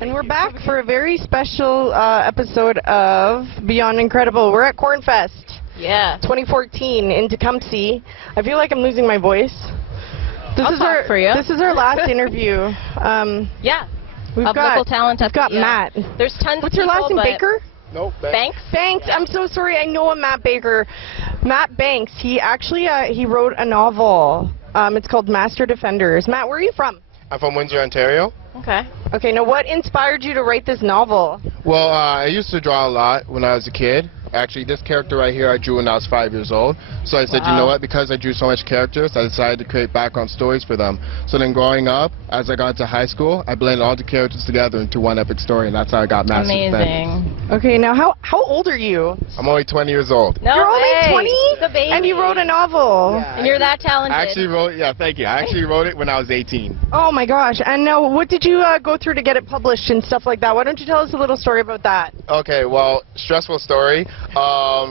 And we're back for a very special episode of Beyond Incredible. We're at Cornfest. Yeah. 2014 in Tecumseh. I feel like I'm losing my voice. This is our last interview. Yeah. We've got local talent. We've got Matt. There's tons What's of your last name? Baker? Nope. Bhanks. Bhanks. I'm so sorry. I know a Matt Baker. Matt Bhanks. He actually he wrote a novel. It's called Master Defenders. Matt, where are you from? I'm from Windsor, Ontario. Okay. Okay. Now, what inspired you to write this novel? Well, I used to draw a lot when I was a kid. Actually, this character right here I drew when I was 5 years old. So I said, you know what, because I drew so much characters, I decided to create background stories for them. So then growing up, as I got into high school, I blended all the characters together into one epic story, and that's how I got Master Defenders. Amazing. Okay, now how old are you? I'm only 20 years old. No You're way. only 20? The baby. And you wrote a novel. And you're that talented. I actually wrote, thank you. I actually wrote it when I was 18. Oh my gosh. And now, what did you go through to get it published and stuff like that? Why don't you tell us a little story about that? Okay, well, stressful story.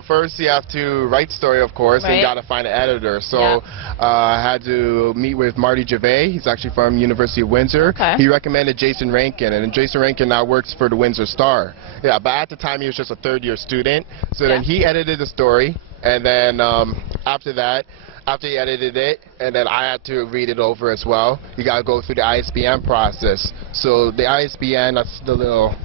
First, you have to write story, of course, and you got to find an editor. So I had to meet with Marty Gervais. He's actually from University of Windsor. Okay. He recommended Jason Rankin, and Jason Rankin now works for the Windsor Star. Yeah, but at the time, he was just a third-year student. So then he edited the story, and then after that, after he edited it, and then I had to read it over as well. You got to go through the ISBN process. So the ISBN, that's the little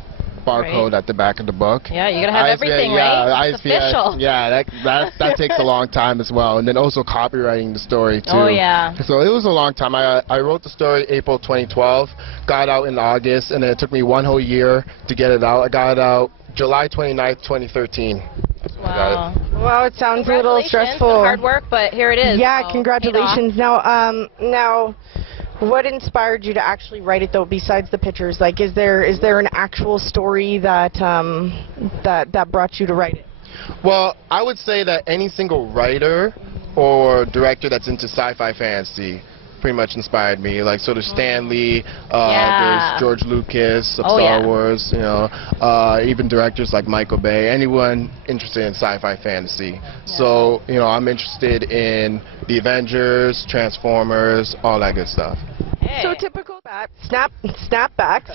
barcode at the back of the book. Yeah, you gotta have everything, right? It's official. Yeah, that takes a long time as well, and then also copywriting the story too. Oh yeah. So it was a long time. I wrote the story April 2012, got out in August, and then it took me 1 whole year to get it out. I got it out July 29th, 2013. Wow. Wow, it sounds a little stressful. Hard work, but here it is. Yeah, congratulations. Now, what inspired you to actually write it though? Besides the pictures, like, is there an actual story that that brought you to write it? Well, I would say that any single writer or director that's into sci-fi fantasy pretty much inspired me. Like, so there's Stan Lee, there's George Lucas of Star Wars, you know, even directors like Michael Bay, anyone interested in sci-fi fantasy. So, you know, I'm interested in the Avengers, Transformers, all that good stuff. Hey. So typical snapbacks.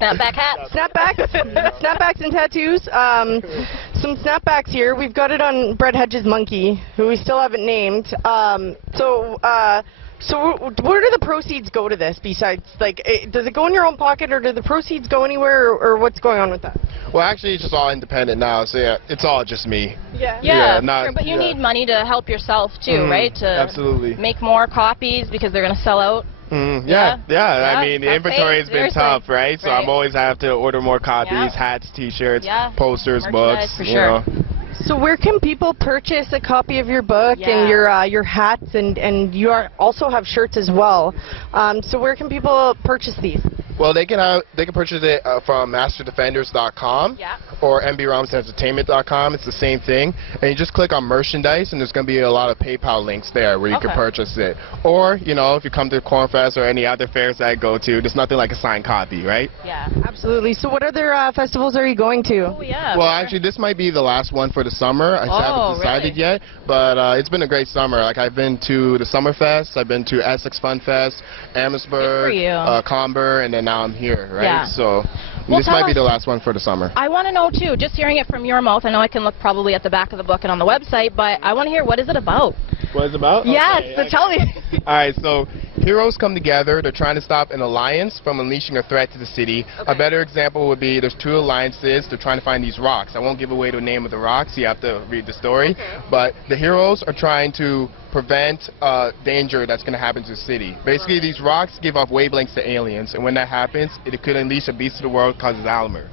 Snapback hats. Snapbacks and tattoos. Some snapbacks here. We've got it on Brett Hedges' monkey, who we still haven't named. So where do the proceeds go to this? Besides, like, does it go in your own pocket, or do the proceeds go anywhere, or what's going on with that? Well, actually, it's just all independent now. So yeah, it's all just me. Yeah. Sure, but you need money to help yourself too, right? To absolutely make more copies because they're gonna sell out. Yeah. I mean, the inventory has been tough, right? So I'm always have to order more copies, hats, T-shirts, posters, books. For sure. So where can people purchase a copy of your book and your hats, and you also have shirts as well? So where can people purchase these? Well, they can purchase it from masterdefenders.com or mbrompsentertainment.com. It's the same thing. And you just click on merchandise, and there's going to be a lot of PayPal links there where you can purchase it. Or, you know, if you come to Cornfest or any other fairs that I go to, there's nothing like a signed copy, right? Yeah, absolutely. So what other festivals are you going to? Oh, yeah. Well, actually, this might be the last one for the summer. I haven't decided yet, but it's been a great summer. Like, I've been to the Summerfest, I've been to Essex Fun Fest, Amherstburg, Comber, and then now I'm here, right? Yeah. So this might be the last one for the summer. I want to know too, just hearing it from your mouth. I know I can look probably at the back of the book and on the website, but I want to hear, what is it about? What is it about? Yes, so tell me. All right, so heroes come together. They're trying to stop an alliance from unleashing a threat to the city. A better example would be there's two alliances. They're trying to find these rocks. I won't give away the name of the rocks. You have to read the story. But the heroes are trying to prevent danger that's going to happen to the city. Basically, these rocks give off wavelengths to aliens, and when that happens, it could unleash a beast of the world, causes Alzheimer's.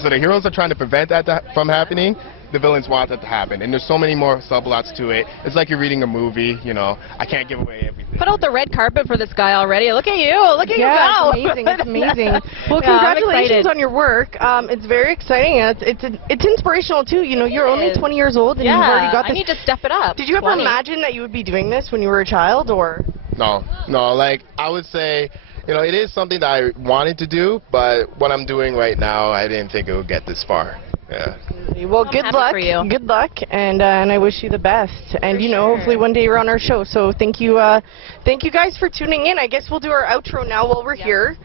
So the heroes are trying to prevent that from happening. The villains want that to happen, and there's so many more subplots to it. It's like you're reading a movie, you know. I can't give away everything. Put out the red carpet for this guy already. Look at you. Look at you go. It's amazing. It's amazing. Well, congratulations on your work. It's very exciting. It's inspirational too. You know, you're only 20 years old, and you've already got this. I need to step it up. Did you ever imagine that you would be doing this when you were a child, or? No. Like, I would say, you know, it is something that I wanted to do, but what I'm doing right now, I didn't think it would get this far. Yeah. Well, good luck. Good luck, and I wish you the best. And you know, hopefully one day you're on our show. So thank you guys for tuning in. I guess we'll do our outro now while we're here.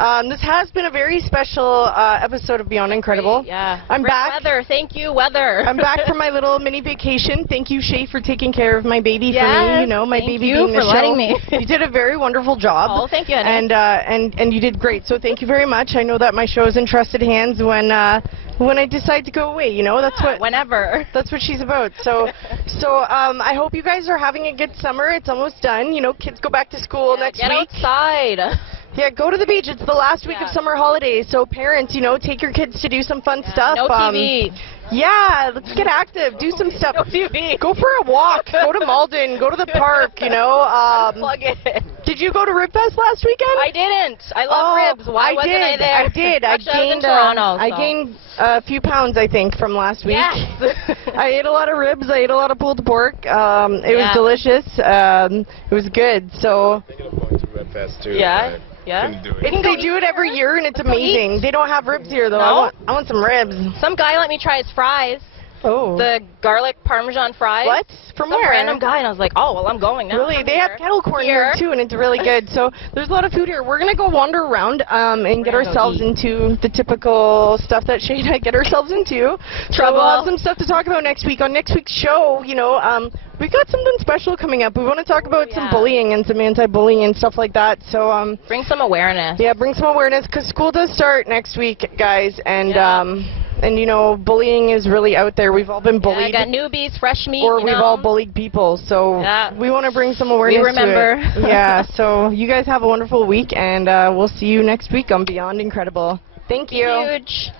This has been a very special episode of Beyond Incredible. Yeah. I'm Great back. Weather. Thank you, weather. I'm back from my little mini vacation. Thank you, Shay, for taking care of my baby for Yes, me. You know, my thank baby you being the for show. letting me. You did a very wonderful job. Oh, thank you, Annie. And you did great. So thank you very much. I know that my show is in trusted hands when I decide to go away. You know, that's what. Whenever. That's what she's about. So I hope you guys are having a good summer. It's almost done. You know, kids go back to school next Get week. outside. Yeah, go to the beach. It's the last week Yeah. of summer holidays. So parents, you know, take your kids to do some fun stuff. No TV. Yeah, let's get active. Do some stuff. No TV. Go for a walk. Go to Malden. Go to the park. You know. Plug it. Did you go to Rib Fest last weekend? I didn't. I love ribs. Why wasn't I there? I did. Actually, I was in gained. Toronto. I so. gained a few pounds, I think, from last week. Yes. I ate a lot of ribs. I ate a lot of pulled pork. It was Yeah. delicious. It was good. So. Thinking of going to Red Fest too. Yeah? but Yeah? Couldn't do it. And they do it every year, and it's amazing. They don't have ribs here, though. No? I want some ribs. Some guy let me try his fries. Oh. The garlic parmesan fries. What? From Some where? random guy, and I was like, oh, well, I'm going now. Really? From They have here. kettle corn here, too, and it's really good. So there's a lot of food here. We're going to go wander around and get We're gonna go ourselves eat. into the typical stuff that Shay and I get ourselves into. Trouble. So we'll have some stuff to talk about next week. On next week's show, you know, we've got something special coming up. We want to talk about some Yeah. bullying and some anti-bullying and stuff like that. So, Bring some awareness. yeah, bring some awareness because school does start next week, guys. And, Yeah. and you know, bullying is really out there. We've all been Yeah, bullied. I got newbies, fresh meat, Or you we've know. all bullied people, so Yeah. we want to bring some awareness remember. to it. Yeah, so you guys have a wonderful week, and we'll see you next week on Beyond Incredible. Thank you. Huge.